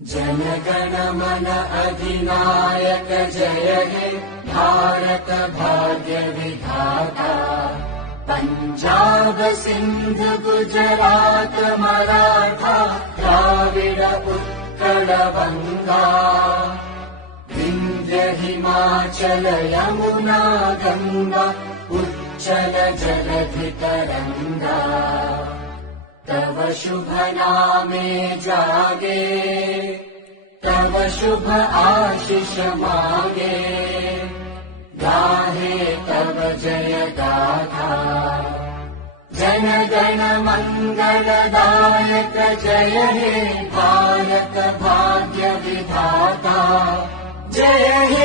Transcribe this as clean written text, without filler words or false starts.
जनगण मन अधिनायक जय हे भारत भाग्य विधाता। पंजाब सिंध गुजरात मराठा द्राविड उत्कल बंगा। विंध्य हिमाचल यमुना गंगा उच्चल जलधि तरंगा। तव शुभ नामे जागे तव शुभ आशीष मागे। गाहे तव जय गाथा जन गण मंगलदायक जय हे भारत भाग्य विधाता। जय हे